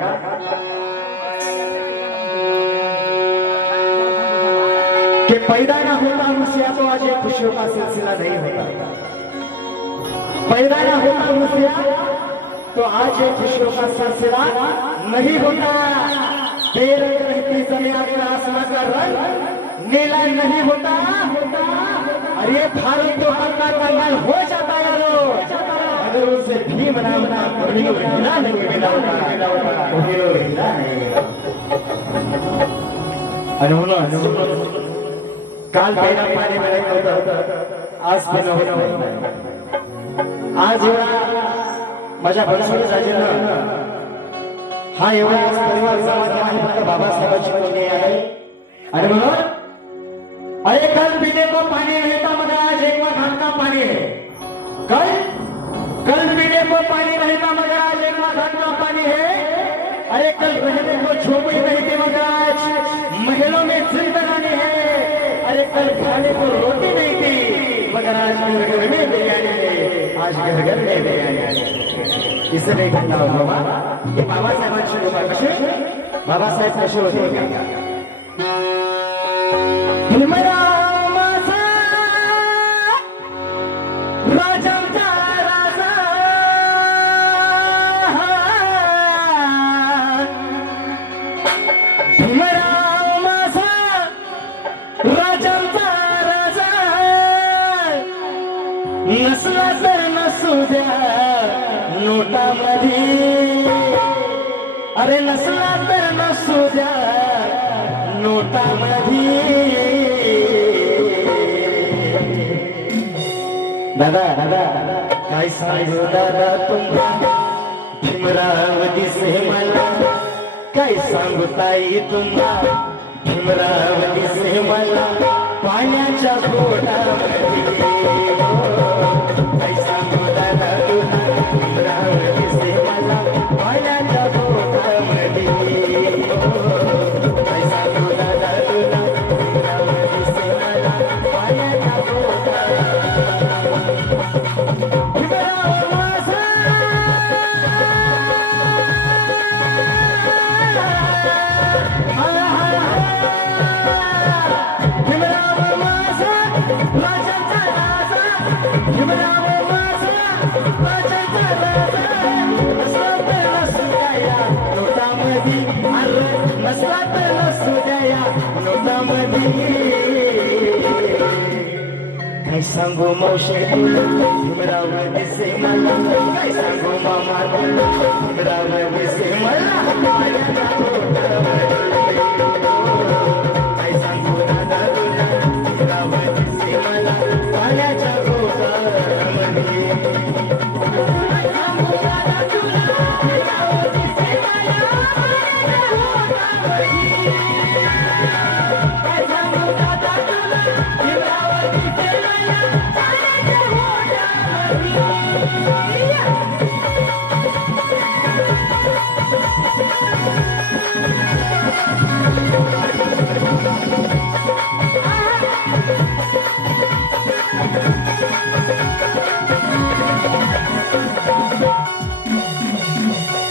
का? कि पैदा ना होता मुझसे तो आज ये खुशियों का सिलसिला नहीं होता। पैदा ना होता मुझसे तो आज ये खुशियों का सिलसिला नहीं होता। बेरंग रहती समय अगर आसमां का रंग नीला नहीं होता। अरे भारत तो हल्का कंगाल हो जाता यारो अगर उससे भीम राम ना हीरो हिला नहीं मिला होता तो हीरो हिला नहीं मिला। काल पहिला पाणी मिळालं होतं आज पण होत आज माझ्या बनसोडे राजेंना हा एवढा परिवार जमा आहे फक्त बाबासाहेबांची पुण्य आहे। आणि म्हणून अरे कल पीने को पानी नहीं था मगर आज एक घाट का पानी है। कल पीने को पानी नहीं था मगर आज एक घाट का पानी है। अरे कल रहने को झोपड़ी नहीं थी मगर आज महलों में जिंदगानी है। अरे कल खाने को रोटी नहीं थी मगर आज घर में बिरयानी है। आज घर में बिरयानी है। इसलिए कहता हूँ बाबा कि बाबासाहेबांची लोक कसे बाबासाहेब कसे होते भीमरावाचा राजांचा राजा भीमरावाचा राजांचा राजा नसला तर नसू द्या नोटामध्ये। अरे नसला तर नसू द्या नोटामध्ये। दादा काय सांगू दादा तुम्हाला भीमरावती से मला काय सांगू ताई तुम्हाला भीमरावती से मला पाण्याच्या पोटामध्ये। काय सांगू दादा तुला भीमरावती से मला पाण्याच्या पोटामध्ये। काय सांगू दादा तुला भीमरावती से मला पाण्याच्या पोटामध्ये। काय सांगू मावशी भीमरावती से मला काय सांगू मामा भीमरावती से मला काय सांगू दादा तुला भीमरावती से मला पाण्याच्या पोटामध्ये।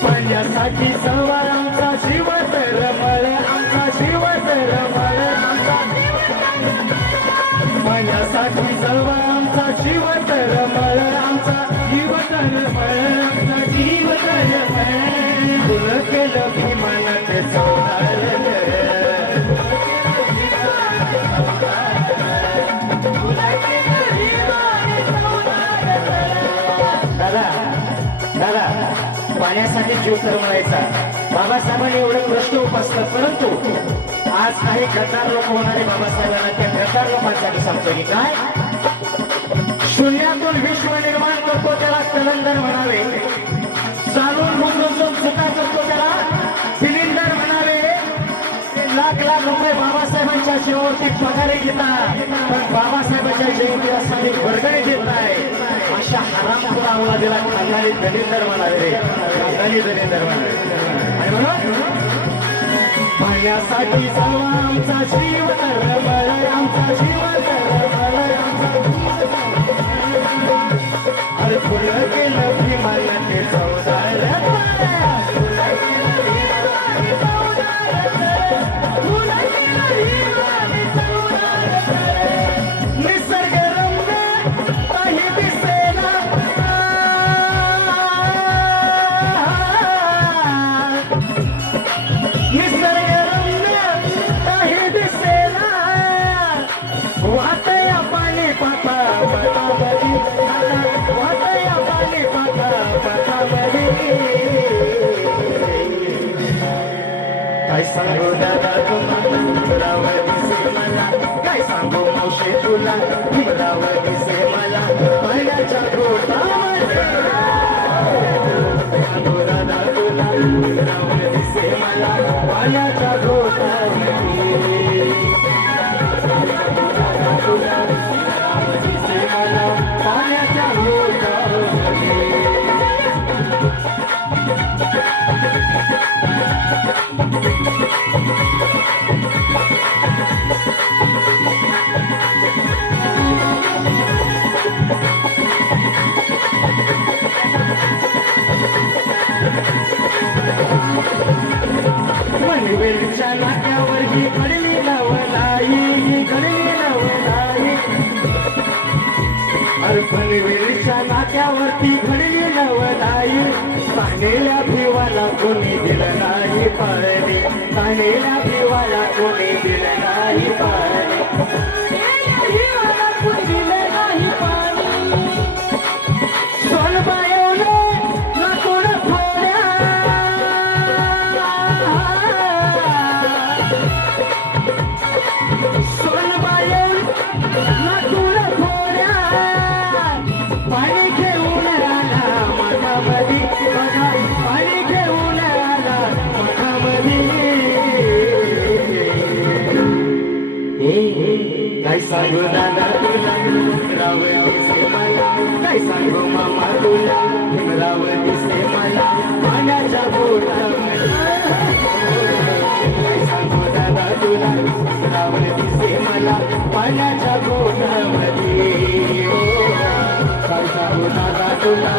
पाण्यासाठी सर्व आमचा शिव तरमळ आमचा शिव तरमळ पाण्यासाठी सर्व आमचा शिव तरमळ आमचा जीव तरमळ आमचा जीव तरमळ। तुला केलं भीमानं ते चौदार दादा पाण्यासाठी जीव तरमळायचा बाबासाहेबांनी एवढे प्रश्न उपसतात। परंतु आज काही गद्दार लोक होणारे बाबासाहेबांना त्या गद्दार लोकांसाठी सांगतो की काय शून्यातून विश्व निर्माण करतो त्याला कलंदर म्हणावे। चालून बुंदून चुका करतो त्याला सिलिंडर म्हणावे। लाख रुपये बाबासाहेबांच्या शिवावरती पगारी घेतात पण बाबासाहेबांच्या जयंतीला साधी वर्गणी देत नाही। अशा हरामखोर अवलादीला खानदानी दलिंदर म्हणावे रे खानदानी दलिंदर म्हणावे। आणि म्हणून पाण्यासाठी सर्व आमचा जीव तरमळ आमचा जीव तरमळ आमचा अरे फुलं केलं भीमाला ते चौदार काय सांगू दादा तुम्हाला भीमराव दिसे मला काय सांगू मावशी तुला भीमराव दिसे मला पाण्याच्या गोटामध्ये सांगू दादा तुला भीमराव दिसे मला पाण्याच्या गोटामध्ये पाण्याच्या गोटामध्ये मनवेलच्या नाक्यावर ही घडली नवलाई ही घडली नवलाई अरे पनवेलच्या नाक्यावरती घडली नवलाई तानेल्या भिवाला कोणी दिलं नाही पाणी तानेल्या भिवाला कोणी दिलं नाही पाणी सोनबाईने लाकूड फोड्या सोनबाईने लाकूड फोड्या पाणी घेऊन आला मठामध्ये बघा पाणी घेऊन आला मठामध्ये काय सांगू दादा तुला भीमराव दिसे मला काय सांगू मामा तुला भीमराव दिसे मला पाण्याच्या गोटामध्ये काय सांगू दादा तुला भीमराव दिसे मला पाण्याच्या गोटामध्ये काय सांगू दादा तुला